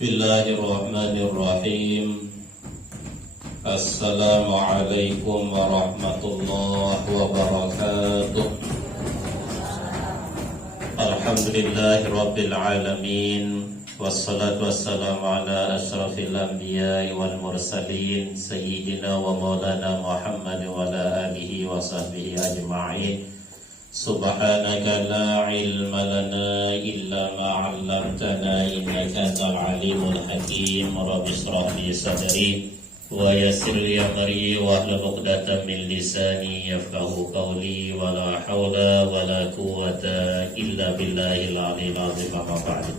Bismillahirrahmanirrahim. Assalamualaikum warahmatullahi wabarakatuh. Alhamdulillahi rabbil alamin. Wassalatu wassalamu ala asyrafil anbiya'i wal mursalin Sayyidina wa maulana Muhammad wa ala alihi wa sahbihi ajma'in. Subhanaka la ilma lana illa ma 'allamtana innaka antal alimul hakim. Rabbi shrah li sadri wa yassir li amri wahlul 'uqdatam min lisani yafqahu qawli wa la haula wa la quwwata illa billahil aliyyil azim. Ba'du.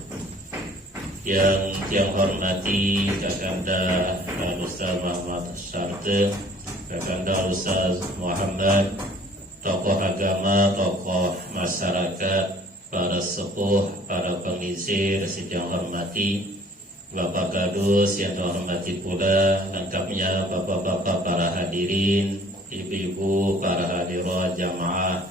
Yang hormati Kakanda Ustaz Muhammad Syarte, Kakanda Ustaz Muhammad, tokoh agama, tokoh masyarakat, para sepuh, para pengisi, yang hormati Bapak Kadus yang hormati pula, lengkapnya bapak-bapak para hadirin, ibu-ibu para hadirat jamaah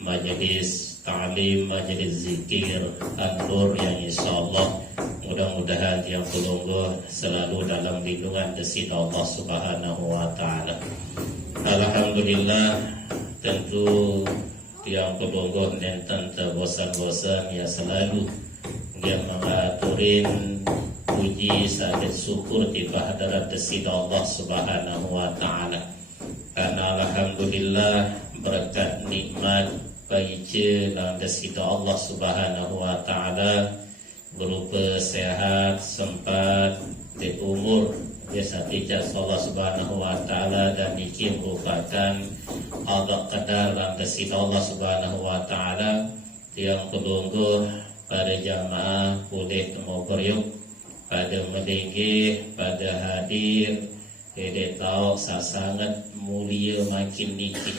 majelis ta'lim, majelis zikir An-Nur yang insyaallah mudah-mudahan yang pelungguh selalu dalam lindungan desi Allah Subhanahu wa taala. Alhamdulillah, tentu yang pelungguh nenten bosan-bosan ya selalu dia mengaturin puji sakit syukur di hadarat desi Allah Subhanahu wa taala. Karena alhamdulillah berkat nikmat baik dan desi Allah Subhanahu wa taala berupa sehat, sempat, di umur biasa tidak Allah Subhanahu wa taala, dan ini merupakan Allah qadar dan desi Allah Subhanahu wa taala yang pelungguh pada jamaah boleh temu beriuk pada melinggih, pada hadir, kita tahu sangat mulia makin nikit.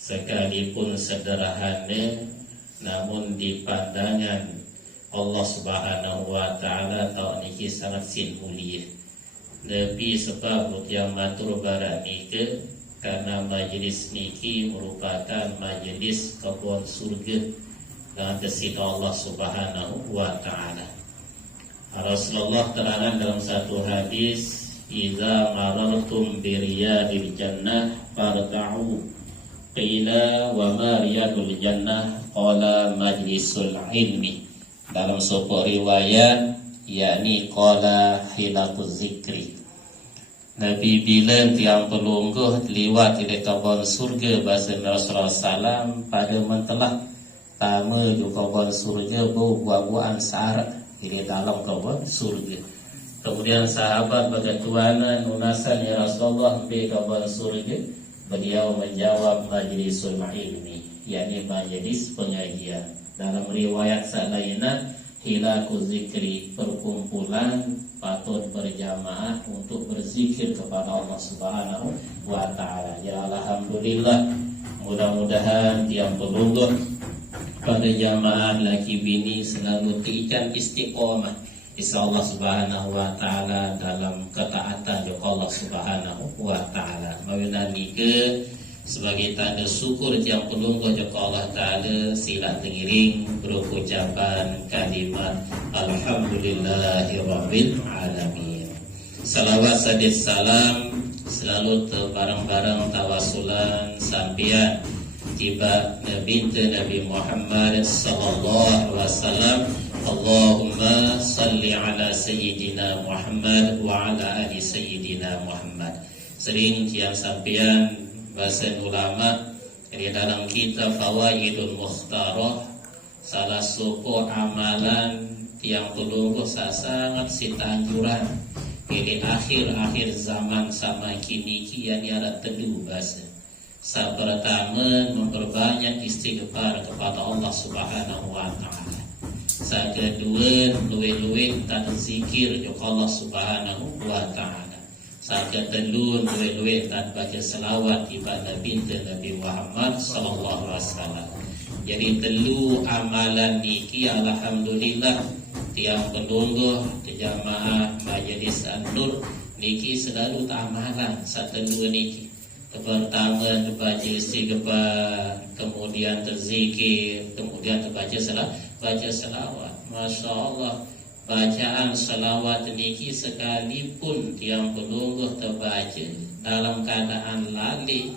Sekalipun sederhana, namun di pandangan Allah Subhanahu wa taala tahu niki sangat mulia. Nabi sebab yang matur barak niki karena majlis niki merupakan majlis kebun surga dan desi Allah Subhanahu wa taala. Rasulullah terangkan dalam satu hadis, "Idza marartum bi riyadil jannah farta'u." Qila wa ma riyadul jannah? Qala majlisul ilmi. Dalam sebuah riwayat, yakni qala hilaquz zikri. Nabi bilang tiang pelungguh lewat di kebun surga bahasa Rasulullah SAW pada mentelah tamu di kebun surga buah-buahan syarat di dalam kebun surga. Kemudian sahabat berkatuanan unasan ya Rasulullah di kebun surga. Beliau menjawab majlisul ilmi, yakni majlis pengajian. Dalam riwayat lainnya hilaquz zikri, perkumpulan patut berjamaah untuk berzikir kepada Allah Subhanahu wa taala. Ya alhamdulillah, mudah-mudahan tiang pelungguh pada jamaah laki bini selalu terikan istiqomah insyaallah Subhanahu wa taala dalam ketaatan kepada Allah Subhanahu wa taala. Mawila nike sebagai tanda syukur yang pelungguh kepada Allah taala, sila tengiring berucapan kalimat alhamdulillahirabbil alamin. Salawat sadis salam selalu bareng-bareng tawasulan sampian tiba Nabi Muhammad sallallahu alaihi wasallam. Allahumma salli ala Sayyidina Muhammad wa ala ali Sayyidina Muhammad. Sering tiang sampian bahasa ulama di dalam kitab Fawaidul Mukhtarah, salah satu amalan tiang pelungguh sangat anjuran di akhir-akhir zaman sama kini kian ada teduh bahasa. Pertama, memperbanyak istighfar kepada Allah Subhanahu wa taala. Kedua, luwe-luwe tak zikir kepada Allah Subhanahu wa taala. Kedua, luwe-luwe tak baca selawat kepada Nabi Muhammad sallallahu alaihi wasallam. Jadi telu amalan niki alhamdulillah tiang pelungguh jamaah majelis An-Nur niki selalu tak amalan satu dua niki. Pertama baca istighfar, kemudian terzikir, kemudian baca selawat. Masya Allah, bacaan salawat niki sekalipun tiang pelungguh terbaca dalam keadaan lalih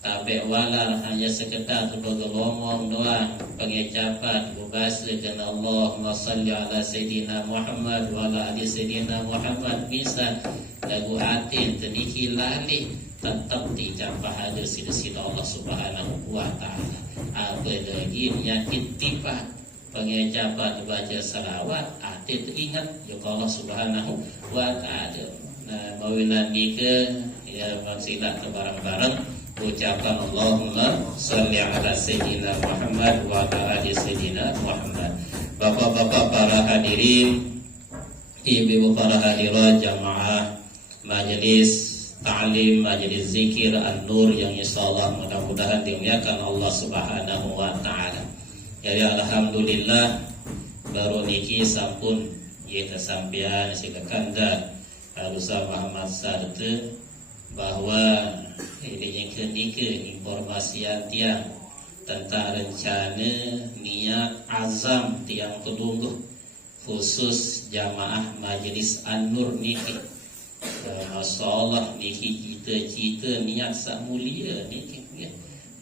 tapi walar hanya sekedar bergelomong doang pengucapan berbahasa dengan Allahumma salli ala Sayyidina Muhammad wa ala ali Sayyidina Muhammad bisa lagu atin teniki lalih tetap dicampah ada sida-sida Allah Subhanahu wa taala. Apa lagi niat ittifaq pengucapan baca salawat atin teringat ya Allah Subhanahu wa taala. Nah, mawilan nika ya maksiat bareng-bareng ucapan Allahumma salli ala Sayyidina Muhammad wa ala ali Sayyidina Muhammad. Bapak-bapak para hadirin, ibu-ibu para hadirat jamaah majelis ta'lim, majelis zikir An-Nur yang insyaallah mudah-mudahan dimuliakan Allah Subhanahu wa taala. Jadi alhamdulillah baru niki sampun ieu kesampean sikakanda Ustaz Muhammad Sarta bahwa ini yang kedua informasi tiang tentang rencana niat azam tiang pelungguh khusus jamaah majelis An-Nur niki. Masya Allah niki cita-cita niat sak mulia niki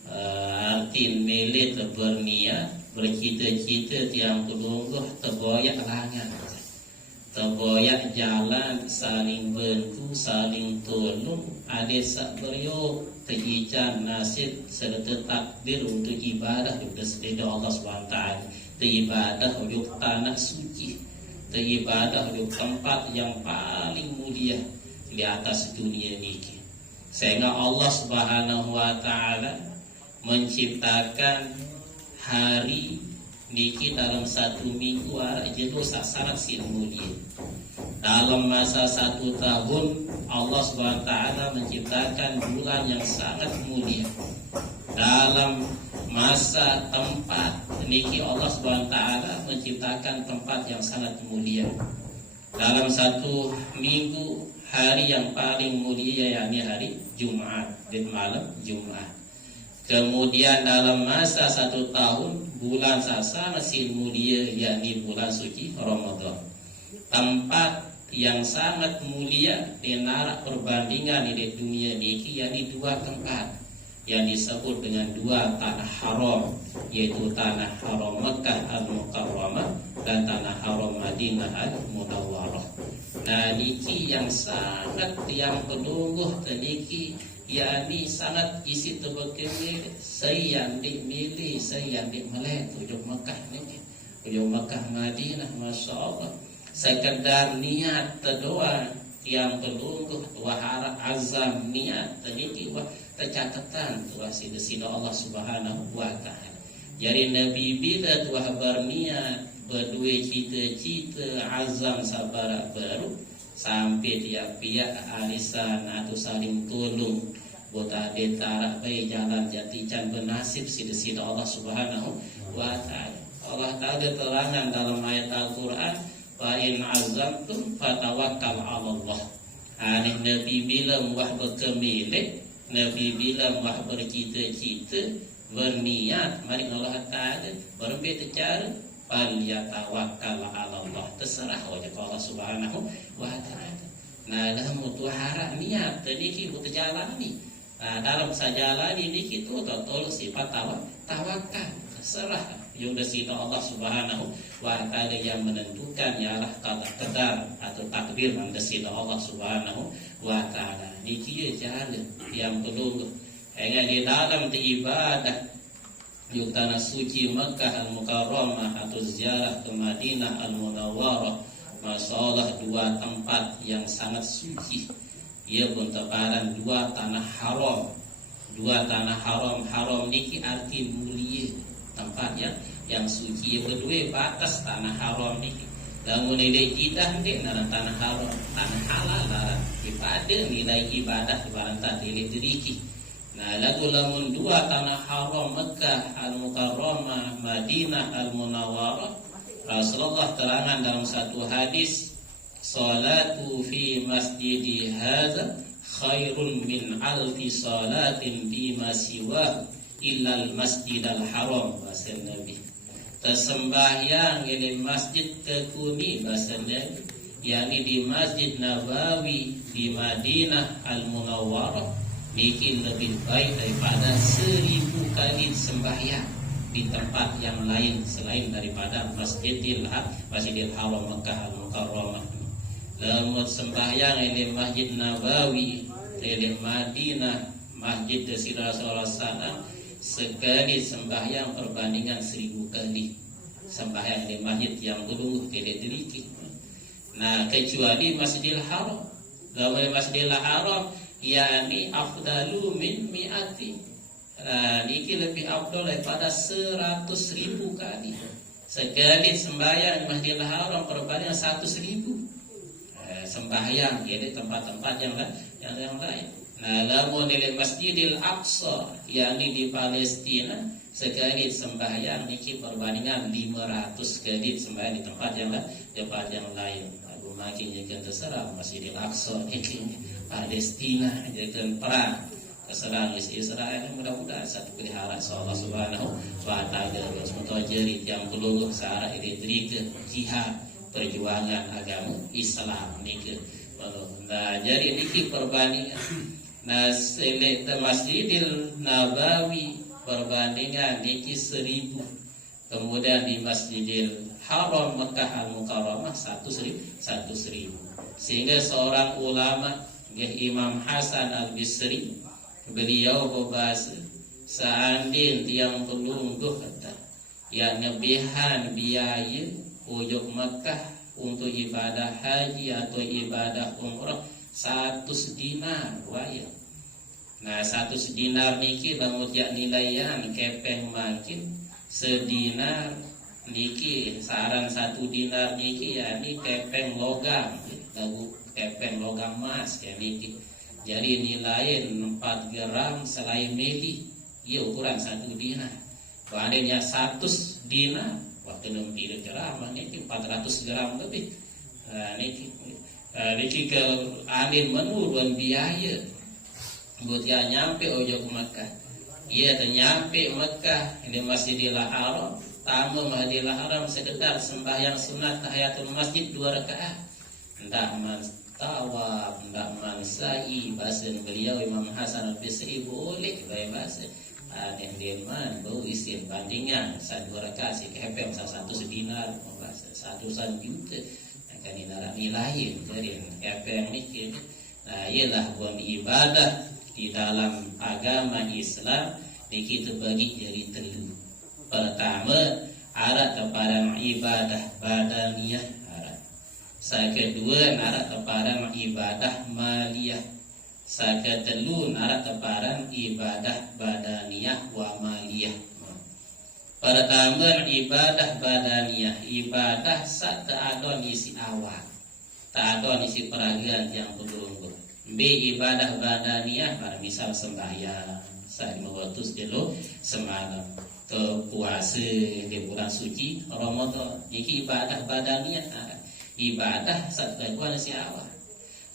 artin melet berniat bercita-cita tiang pelungguh terboyak langan terboyak jalan saling bantu saling tolong ada sak beriuk tejijan nasib serta takdir untuk ibadah kepada selain Allah SWT ibadah untuk tanah suci ibadah untuk tempat yang paling mulia di atas dunia ini sehingga Allah Subhanahu wa taala menciptakan hari niki dalam satu minggu jenuh sangat mulia. Dalam masa 1 tahun Allah SWT menciptakan bulan yang sangat mulia. Dalam masa tempat niki Allah SWT menciptakan tempat yang sangat mulia. Dalam satu minggu hari yang paling mulia yakni hari Jumat di malam Jumat. Kemudian dalam masa 1 tahun bulan sangat mulia yakni bulan suci Ramadan. Tempat yang sangat mulia dinarak perbandingan di dunia niki yakni 2 tempat yang disebut dengan 2 tanah haram, yaitu tanah haram Mekah Al-Mukarramah dan tanah haram Madinah Al-Munawwarah. Nah niki yang sangat yang pelungguh niki yakni sangat isi terbekini saya milih saya melek tujuh Mekah niki tujuh Mekah Madinah Masya Allah sekedar niat terdoa yang pelungguh wah harap azam niat niki wah tercatatan tuah sida Allah Subhanahu wa taala. Jadi Nabi bila tuah berniat berdua cita-cita azam sabar baru sampai tiap pihak alisan atau saling tolong buat ada tarak baik jalan jati can bernasib sida Allah Subhanahu wa taala. Allah Taala terangan dalam ayat Al-Qur'an fa in azamtum fatawakkal 'ala Allah. Aneh Nabi bilang wah berkemilik, Nabi bilang wah bercita-cita, berniat, mari Allah Taala berbeda cara fal yatawakkal 'ala Allah. Terserah wajah Allah Subhanahu wa taala. Nah, dalam mutu harap niat tadi kita jalani. Nah, dalam sajalani ini kita tolong sifat tawakal. Terserah yang sida Allah Subhanahu wa taala yang menentukan ialah qadar atau takdir manda sida Allah Subhanahu wa taala. Niki jalan yang perlu hanya di dalam ibadah yuk tanah suci Makkah Al-Mukarramah atau ziarah ke Madinah Al-Munawwarah. Masya Allah 2 tempat yang sangat suci. Ia pun teparan 2 tanah haram. 2 tanah haram niki arti mulia tempat yang suci. Kedua batas tanah haram niki. Lamun nilai ibadah ni dalam tanah haram, tanah halal lah. Ibadah nilai ibadah barang tak diliki. Nah, lamun 2 tanah haram Mekah Al-Mukarramah Madinah Al-Munawwarah. Rasulullah terangan dalam satu hadis, salatu fi masjidi hadza khairun min alfi salatin fi ma siwa illa al-masjidal haram. Bahasa Nabi. tersembahyang di Masjid Tekuni bahasanya, yakni di Masjid Nabawi di Madinah Al-Munawwarah, niki lebih baik daripada 1000 kali sembahyang di tempat yang lain selain daripada Masjidil Haram Makkah Al-Mukarramah. Lamun sembahyang di Masjid Nabawi di Madinah Masjid Rasulullah SAW, sekali sembahyang perbandingan 1000 kali sembahyang di masjid yang dulu tidak diriki. Nah, kecuali Masjidil Haram. Dalam Masjidil Haram yakni afdalu min mi'ati. Niki lebih afdal daripada 100.000 kali. Sekali sembahyang di Masjidil Haram perbandingan 100.000 sembahyang di tempat-tempat yang lain. Nah, lamun di Masjidil Aqsa yakni di Palestina, sekali sembahyang niki perbandingan 500 kali sembahyang di tempat yang lain. Aku makin jadi terserah Masjidil Aqsa niki Palestina jadi perang terserah Israel. Mudah-mudahan satu pelihara Allah Subhanahu wa taala semoga jadi yang peluluh sara ini ke jihad perjuangan agama Islam niki. Nah, jadi niki perbandingan. Nah, Masjidil Nabawi perbandingan niki 1000. Kemudian di Masjidil Haram Makkah Al-Mukarramah 100.000. Sehingga seorang ulama Imam Hasan Al-Bisri beliau berbahasa, seandainya tiang pelungguh kata yang nebihan biaya ujung Makkah untuk ibadah haji atau ibadah umrah 100 dinar waya. Nah, 100 dinar niki lamun jak nilaian kepeng makin sedinar niki saran 1 dinar niki yakni kepeng logam, lagu kepeng logam emas ya niki. Jadi nilai 4 gram selai mili, iya ukuran 1 dinar. Bandingnya 100 dinar, waktu nempi ceramah niki 400 gram lebih. Nah, niki ke alin menurun biaya buat yang nyampe ojo ke Mekah. Ia ternyampe Mekah di Masjidil Haram, tamu Masjidil Haram sekedar sembahyang sunat tahiyatul masjid 2 rakaat. Ndak man tawaf, ndak man sa'i, bahasa beliau Imam Hasan Al-Bisri boleh baik bahasa. Ada yang man bau isi bandingan 1 rakaat si kepeng 1 dinar, bahasa 1 juta. Kan nilai jadi kepeng mikir. Nah, ialah buat ibadah di dalam agama Islam niki terbagi jadi 3. Pertama, arah kepada ibadah badaniyah. Saya kedua, arah kepada ibadah maliyah. Saya kedua, arah kepada ibadah badaniyah wa maliyah. Pertama, ibadah badaniyah, ibadah sak ada isi awak, tak ada isi peragaan yang berlungguh. B, ibadah badaniyah, misal sembahyang, saya mengutus dulu semalam, ke puasa di bulan suci Ramadan, ini ibadah badaniyah, ibadah sak ada isi awak.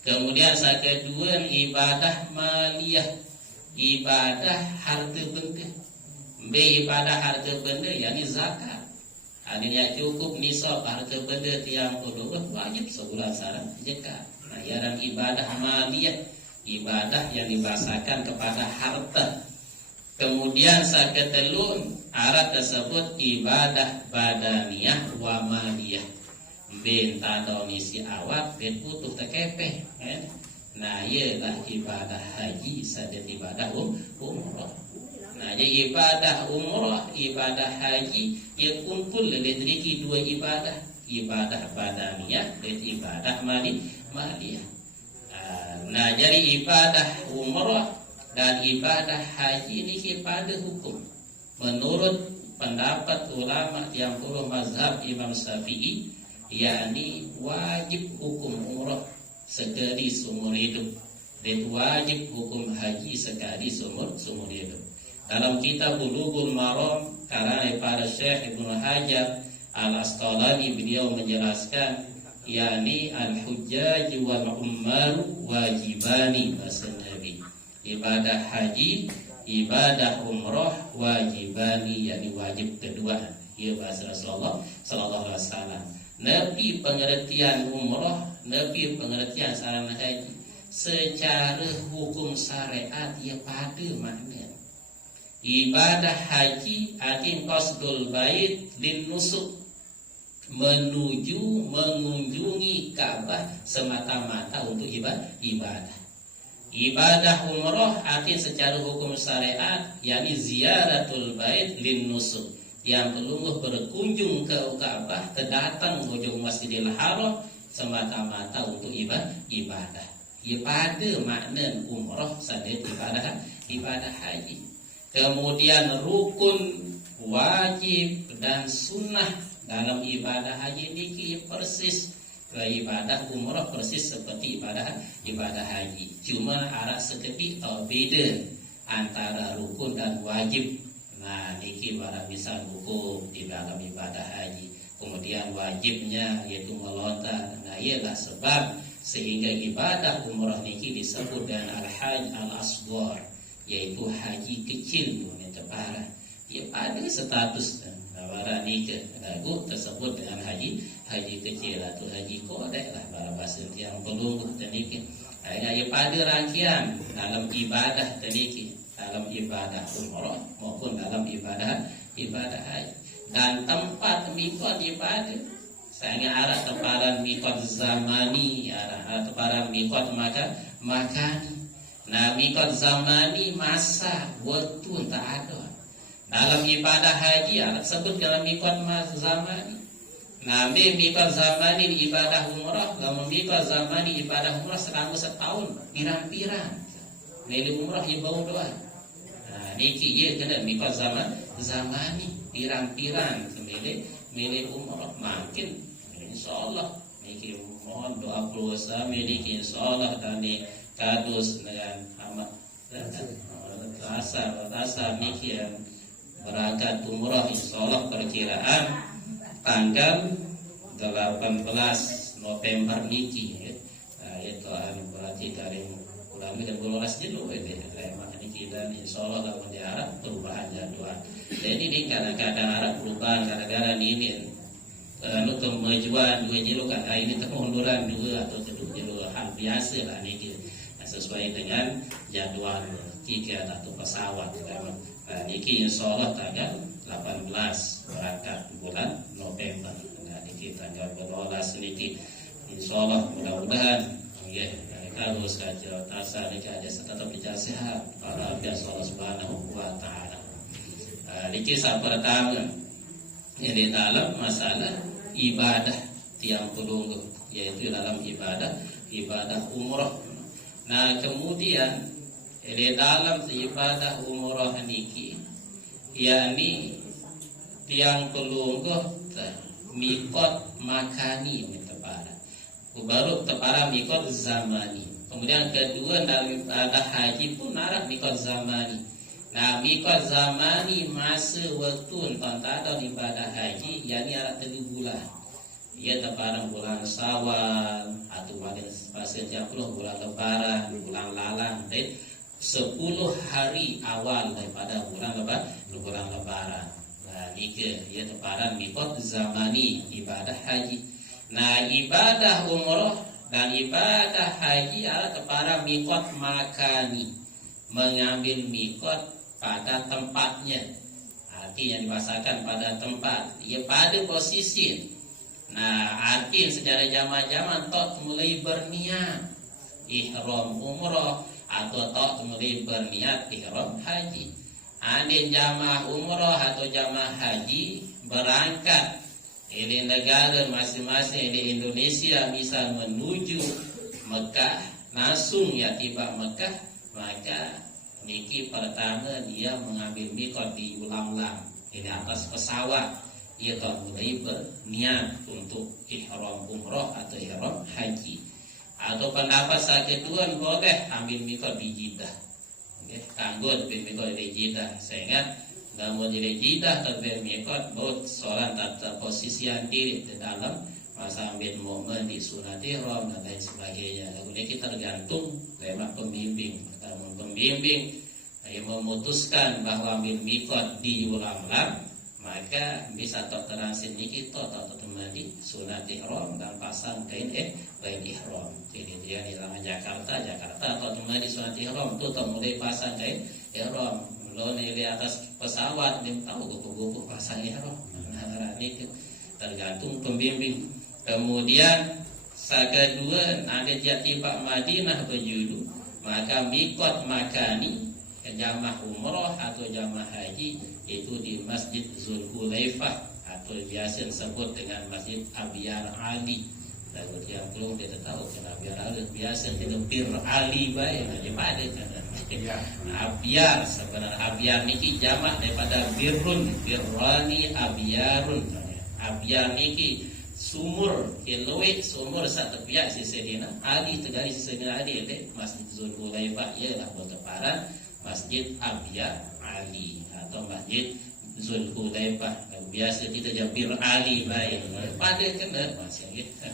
Kemudian saya kedua, ibadah maliyah, ibadah harta benda. B, ibadah harta benda yakni zakat. Adanya cukup nisab harta benda tiang kedua wajib sebulan saran zakat. Nah, yang ibadah maliyah, ibadah yang dibahasakan kepada harta. Kemudian saketelun arat tersebut ibadah badaniyah wa maliyah. B, tanda misi awak, B putuh tekepeh. Nah, ialah ibadah haji sadet ibadah umrah. Nah, jadi ibadah umrah, ibadah haji ia kumpul dari 2 ibadah, ibadah badaniyah dan ibadah maliyah. Nah, jadi ibadah umrah dan ibadah haji ini pada hukum menurut pendapat ulama yang puluh mazhab Imam Syafi'i, yakni wajib hukum umrah sekali seumur hidup dan wajib hukum haji sekali seumur hidup. Dalam kitab Bulughul Maram karya para Syekh Ibnu Hajar Al-Asqalani beliau menjelaskan yakni al-hujjaj wal ummar wajibani bahasa Nabi. Ibadah haji, ibadah umrah wajibani yakni wajib kedua. ia bahasa Rasulullah sallallahu alaihi wasallam. Nepi pengertian umrah, nepi pengertian sarana haji secara hukum syariat ia pada makna ibadah haji arti qasdul bait lin nusuk, menuju mengunjungi Ka'bah semata-mata untuk ibadah. Ibadah umrah arti secara hukum syariat yakni ziaratul bait lin nusuk, yang pelungguh berkunjung ke Ka'bah, terdatang menuju Masjidil Haram semata-mata untuk ibadah. Ia pada makna umrah sadaya ibadah haji. Kemudian rukun, wajib dan sunnah dalam ibadah haji ini persis ke ibadah umrah, persis seperti ibadah haji. Cuma arah seketik atau beda antara rukun dan wajib. Nah, niki barang misal hukum di dalam ibadah haji. Kemudian wajibnya yaitu melontar. Nah, ialah sebab sehingga ibadah umrah niki disebut dengan al-hajj al-asghar, yaitu haji kecil menetapara. Ia pada status barang nikah lagu tersebut dengan haji kecil atau haji qada lah bahasa yang pelungguh tadi. Ia pada rangkaian dalam ibadah tadi, dalam ibadah umrah maupun dalam ibadah haji. Dan tempat mikot ibadah saya arah teparan mikot zamani, arah teparan mikot makani. Nah, mikot zamani masa waktu tak ada. Dalam ibadah haji arah sebut dalam mikot zamani. Nah, mikot zamani ibadah umrah, kalau mikot zamani ibadah umrah selama setahun pirang-pirang. Meli umrah ibau doa. Nah, niki ye kena mikot zamani pirang-pirang meli umrah makin insyaallah niki mohon doa puasa miliki insyaallah dan kadus dengan amat rasa niki yang berangkat umrah insyaallah perkiraan tanggal 18 November niki itu berarti dari bulan dan bulan dulu niki dan insyaallah dalam diharap perubahan jadwal. Jadi di kadang-kadang harap perubahan kadang-kadang ini untuk kemajuan dua jelo kan ini kemunduran dua atau kedua jelo hal biasa lah niki sesuai dengan jadwal tiket atau pesawat. Niki insyaallah tanggal 18 berangkat bulan November. Nah, niki tanggal 12 niki insyaallah mudah-mudahan ya kalau saja tasa niki ada tetap dijaga sehat para biasa Allah Subhanahu wa taala. Niki pertama yang di dalam masalah ibadah tiang pelungguh, yaitu dalam ibadah umrah. Nah, kemudian di dalam ibadah umrah niki yakni tiang pelungguh mikot makani tepara. Baru tepara mikot zamani. Kemudian kedua dalam ibadah haji pun arah mikot zamani. Nah, mikot zamani masa waktu tentang ibadah haji yakni arah 3 bulan. Ia teparan bulan Syawal atau pasca 10 bulan Lebaran, bulan Lalang, dan 10 hari awal daripada bulan Lebaran. Nah, niki ia teparan mikot zamani ibadah haji. Nah, ibadah umrah dan ibadah haji adalah teparan mikot makani, mengambil mikot pada tempatnya. Arti yang dibahasakan pada tempat, ia pada posisi. Nah, arti secara jamaah-jamaah tok mulai berniat ihram umrah atau tok mulai berniat ihram haji. Andin jamaah umrah atau jamaah haji berangkat di negara masing-masing di Indonesia, misal menuju Mekah, langsung ya tiba Mekah, maka niki pertama dia mengambil mikot di ulang-ulang ini atas pesawat. Ia telah mulai berniat untuk ihram umrah atau ihram haji. Atau pendapat saya kedua boleh ambil mikot di Jeddah. Okay. Kanggo ambil mikot di Jeddah. Saya ingat namun di Jeddah terbil mikot buat soalan tata posisi yang diri di dalam masa ambil momen di sunat ihram dan lain sebagainya. Lalu kita tergantung lewat pembimbing. Namun pembimbing yang memutuskan bahwa ambil mikot di ulang-ulang, maka bisa tok terang niki tok temadi sunat ihram dan pasang kain ihram. Jadi dia di Jakarta tok temadi sunat ihram tu tok mulai pasang kain ihram. Lo di atas pesawat dia tahu gupu-gupu pasang ihram. Nah, ini tergantung pembimbing. Kemudian kedua ada tiba Madinah berjudu, maka mikot makani jamaah umrah atau jamaah haji itu di Masjid Zulhulaifah atau biasa disebut dengan Masjid Abyar Ali. Lalu yang belum kita tahu kenapa Abyar Ali biasa kita Bir Ali baik daripada Abyar. Sebenarnya Abyar niki jamak daripada birrun, birrani abyarun. Abyar niki sumur keloi sumur satu pihak sisi dina Ali tegari sisi dina Ali Masjid Zulhulaifah ialah berteparan Masjid Abyar Ali atau Masjid Zulhulaifah. Biasa kita jabir Ali baik. Pada kena masih gitu.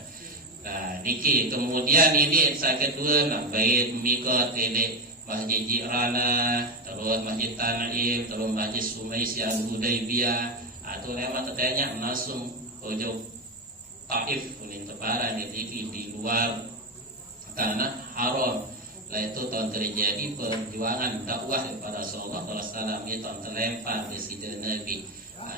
Nah, niki kemudian ini saya kedua nak baik mikot ini Masjid Jirana, terus Masjid Tanaim, terus Masjid Sumaisi Al-Hudaybiyah atau lewat tetanya langsung ujung Taif kuning teparan di luar tanah haram. Lah itu tahun terjadi perjuangan dakwah kepada Rasulullah SAW. Ia tahun terlempar di sidang Nabi.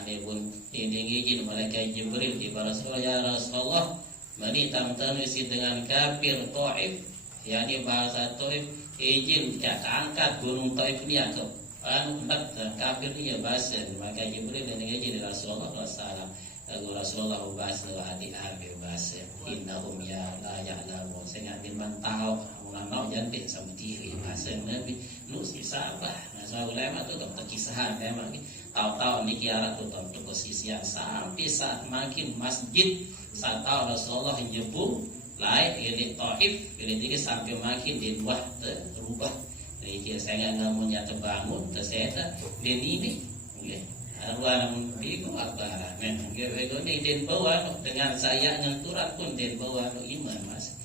Ini pun izin malaikat Jibril di Rasulullah, ya Rasulullah, mani tamtanisi dengan kafir Taif, yakni bahasa Taif, izin kita angkat gunung Taif ni ke empat kafir ni bahasa. Maka Jibril dan izin Rasulullah SAW. Lalu Rasulullah bahasa hati-hati bahasa innahum ya la ya'lamu sehingga firman tahu mengenal jantik sama diri bahasa Nabi nusi sabah. Nah, saya ulama tu terkisahan memang tahu-tahu niki arah tu untuk posisi yang sampai saat makin masjid saat tahu Rasulullah menyebut lain ini Taif ini tiga sampai makin di luar terubah. Jadi saya nggak mau nyata bangun terseta dan ini ruang itu apa? Memang kita ni den bawa dengan saya ngenturan pun den bawa iman mas.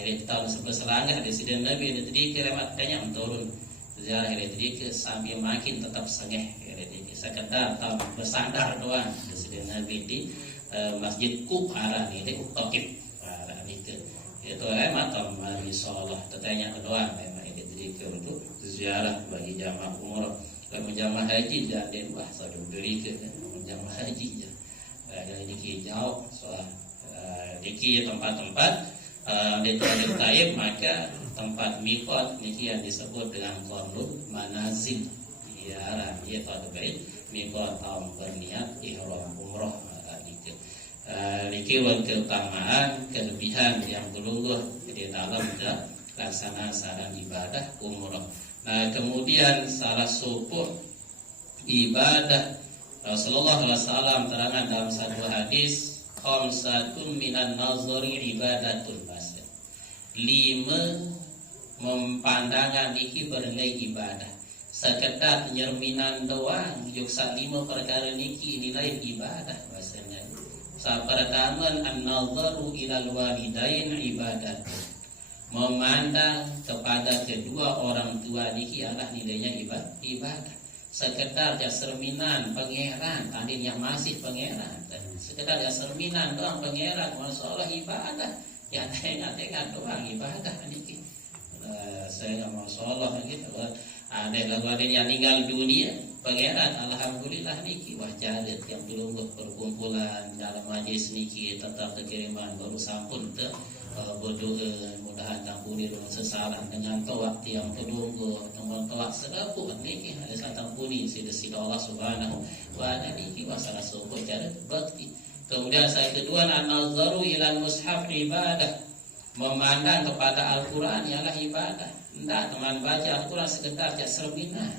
Ini tahun sebelah di sidang Nabi ini tadi keramat tanya menurun sejarah ini tadi ke sambil makin tetap sengeh ini sekedar tahun bersandar doang di sidang Nabi di Masjid Kubara ini Taif para itu atau mari sholat tetanya doang memang ini tadi ke untuk ziarah bagi jamaah umrah. Menjamah haji dan bahasa diberi ke menjamah haji ya. Dan diki jauh soal diki tempat-tempat di Taif maka tempat mikot niki yang disebut dengan qurun manazil. Ya, ia pada baik mikot tahun berniat ihram umrah gitu. Niki keutamaan kelebihan yang berlungguh di dalam pelaksanaan saran ibadah umrah. Nah, kemudian salah satu ibadah Rasulullah SAW terangkan dalam satu hadis khamsatun minan nazari ibadatun basir. 5 mempandangan iki bernilai ibadah. Sekedar nyerminan doang yuksa 5 perkara niki nilai ibadah bahasanya. Pertama an-nazaru ilal walidain ibadah. Memandang kepada kedua orang tua niki adalah nilainya ibadah. Sekedar ya serminan pangeran, tadi yang masih pangeran. Sekedar ya serminan doang pangeran, masalah ibadah. Ya tengah-tengah doang ibadah niki. Saya masalah gitu. Ada lagu ada yang tinggal dunia, pangeran alhamdulillah niki wah jalit yang belum perkumpulan dalam majlis niki tetap terkiriman baru sampun berdoa mudahan tampuni dengan sesalan dengan tawak tiang pedunggu dengan tawak sedapu niki ada santampuni sida Allah Subhanahu wa ta'ala niki masalah soko cara bakti. Kemudian saya kedua an-nazaru ilal mushaf ibadah. Memandang kepada Al-Qur'an ialah ibadah. Hendak teman baca Al-Qur'an sekedar jak serminan,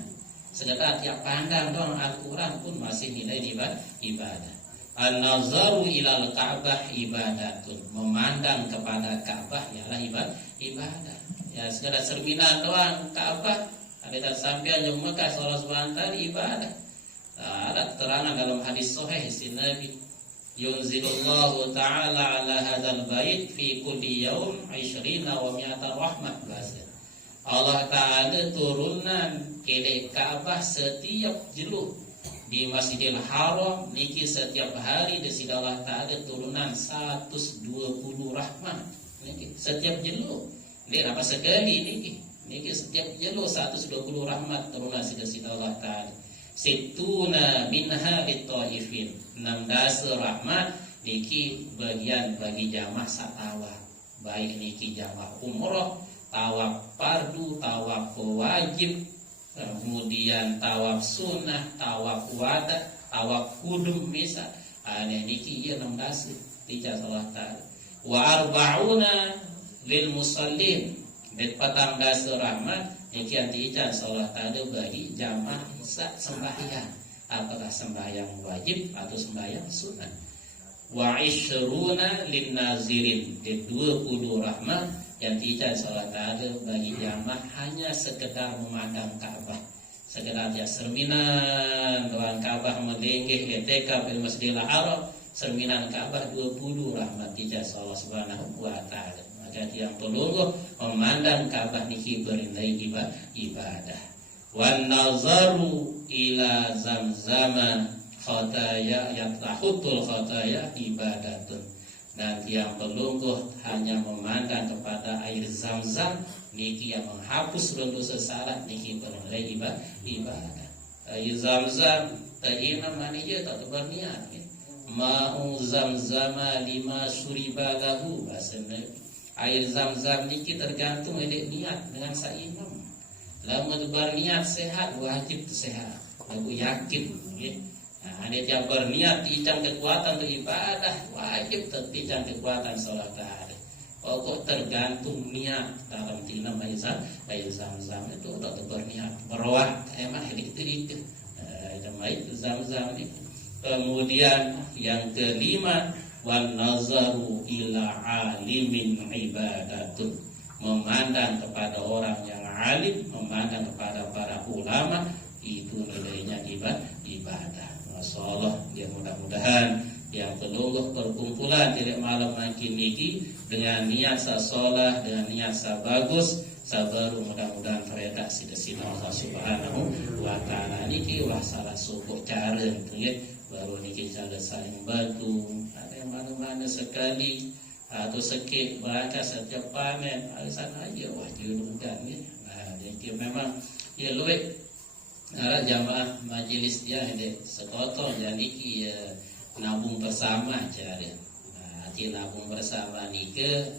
sekedar jak pandang doang Al-Qur'an pun masih nilai ibadah. An-nazaru ilal Ka'bah ibadatun. Memandang kepada Ka'bah ialah ibadah. Ya sekedar cerminan doang Ka'bah, ada tak sampai yang Mekah Allah Subhanahu wa taala ibadah. Ada keterangan dalam hadis sahih Nabi, yunzilullahu ta'ala ala hadzal bait fi kulli yaum 20 wa 100 rahmah. Allah Ta'ala turunan ke Ka'bah setiap jeluh di Masjidil Haram niki setiap hari di sida Allah Ta'ala turunan 120 rahmat niki setiap jelo. Ini apa sekali niki setiap jelo 120 rahmat turunan sida Allah Ta'ala. Situna minha lit-taifin. 16 rahmat niki bagian bagi jamaah satawaf. Baik niki jamaah umroh, tawaf fardu, tawaf wajib, kemudian tawaf sunnah, tawaf wada, tawaf kudum misal. Niki ieu 16 dicas Allah Ta'ala. Wa arba'una lil musallin. Bet 14 rahmat niki dicas Allah Ta'ala bagi jamaah sembahyang. Apakah sembahyang wajib atau sembahyang sunnah. Wa ishruna lin nazirin. 20 rahmat yang tidak salat ada bagi jamaah hanya sekedar memandang Ka'bah, sekedar dia serminan dengan Ka'bah melenggeh etika di Masjidil Haram, serminan Ka'bah 20 rahmat tidak Allah Subhanahu wa taala. Maka yang perlu memandang Ka'bah niki bernilai ibadah. Wan nazaru ila zamzama khataya yatahutul khataya ibadatun. Dan yang berlungguh hanya memandang kepada air zam-zam niki yang menghapus dosa salat niki bernilai ibadah. Air zam-zam tadina maniya tak berniat ma'u zam-zama lima syuribalahu bahasa Nabi. Air zam-zam niki tergantung dari niat dengan saimam. Lamun berniat sehat wajib sehat. Aku yakin ada yang berniat ticang kekuatan beribadah wajib ticang kekuatan sholat tahajud. Pokok tergantung niat dalam tina air zam-zam itu udah berniat berwah emang itu itu zam-zam itu. Kemudian yang kelima wan nazaru ila alimin ibadatun. Memandang kepada orang yang alim, memandang kepada para ulama itu nilainya ibadah. Masyaallah, ya mudah-mudahan yang pelungguh perkumpulan tidak malam makin niki dengan niat sasolah, dengan niat bagus, sabaru mudah-mudahan redaksi desina Allah Subhanahu wa taala niki wah salah suku cara ya baru niki cara saling bantu. Ada yang mana-mana sekali atau sekit bahkan setiap panen alasan aja wah julukan ya. Nah, jadi memang ya luwih ada jamaah majelis dia ada sekotong jadi ya nabung bersama jadi. Nah, nabung bersama nike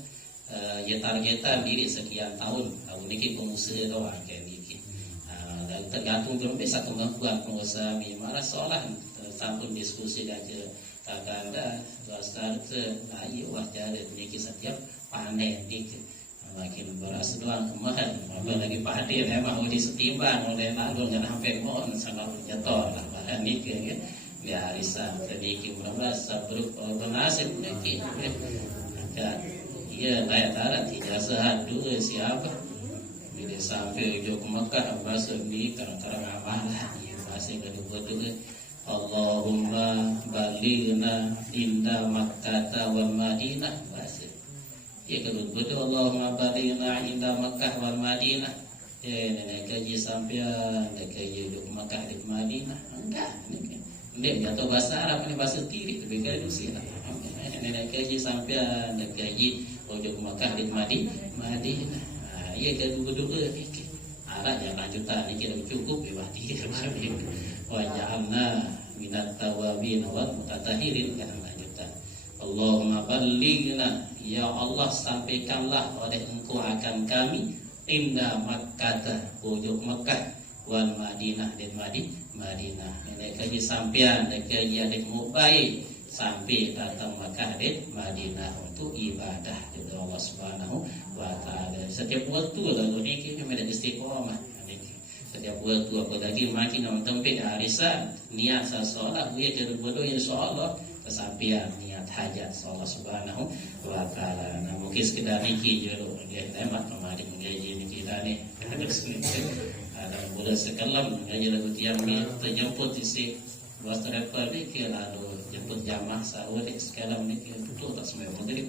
ya targetan diri sekian tahun. Tahun niki pengusaha doang kayak niki. Dan tergantung berapa satu kemampuan pengusaha malah seolah sampun diskusi aja kakanda start ayo wah jadi niki setiap panen niki. Makin beras doang kemarin, apalagi panen memang mau disetimbang oleh lalu jangan sampai mohon sama penyetor lah bahan niki ya. Ya arisan sedikit berapa sabruk bernasib niki. Maka iya layak tarat tidak sehat dulu siapa. Bila sampai ujung ke Mekah masuk di karang-karang amalan ya masih kedua-dua. Allahumma balighna inda Makkah wal Madinah masih. Ya kedua-dua Allahumma balighna inda Makkah wal Madinah. Nenek kaji sampean, nenek kaji di Makkah di Madinah. Enggak, nenek jatuh bahasa Arab ini bahasa tiri lebih kali dusi lah. Nenek kaji sampean, nenek kaji ujung Makkah di Madinah. Iya kedua-dua ini. Arah yang lanjutan ini kita cukup ya bahdi. Wa ja'alna minat tawabin wal mutatahirin kan lanjutan. Allahumma ballighna ya Allah sampaikanlah oleh Engkau akan kami inda Makkah ujung Mekah wal Madinah dan Madinah. Nenek kaji sampean, nenek kaji adik mubai sampai datang Makkah dan Madinah untuk ibadah kepada Allah Subhanahu wa taala. Setiap waktu lalu niki kami ada istiqomah. Setiap waktu apalagi makin orang tempat arisan niat sasolah dia terbodoh insyaallah kesampaian niat hajat Allah Subhanahu wa taala. Nah mungkin sekedar niki jero dia hemat kemarin mengaji niki nih ada boleh sekalam mengaji lagu tiang ni terjemput isi was travel niki lalu jemput jamaah saudi sekalam niki betul tak semua maghrib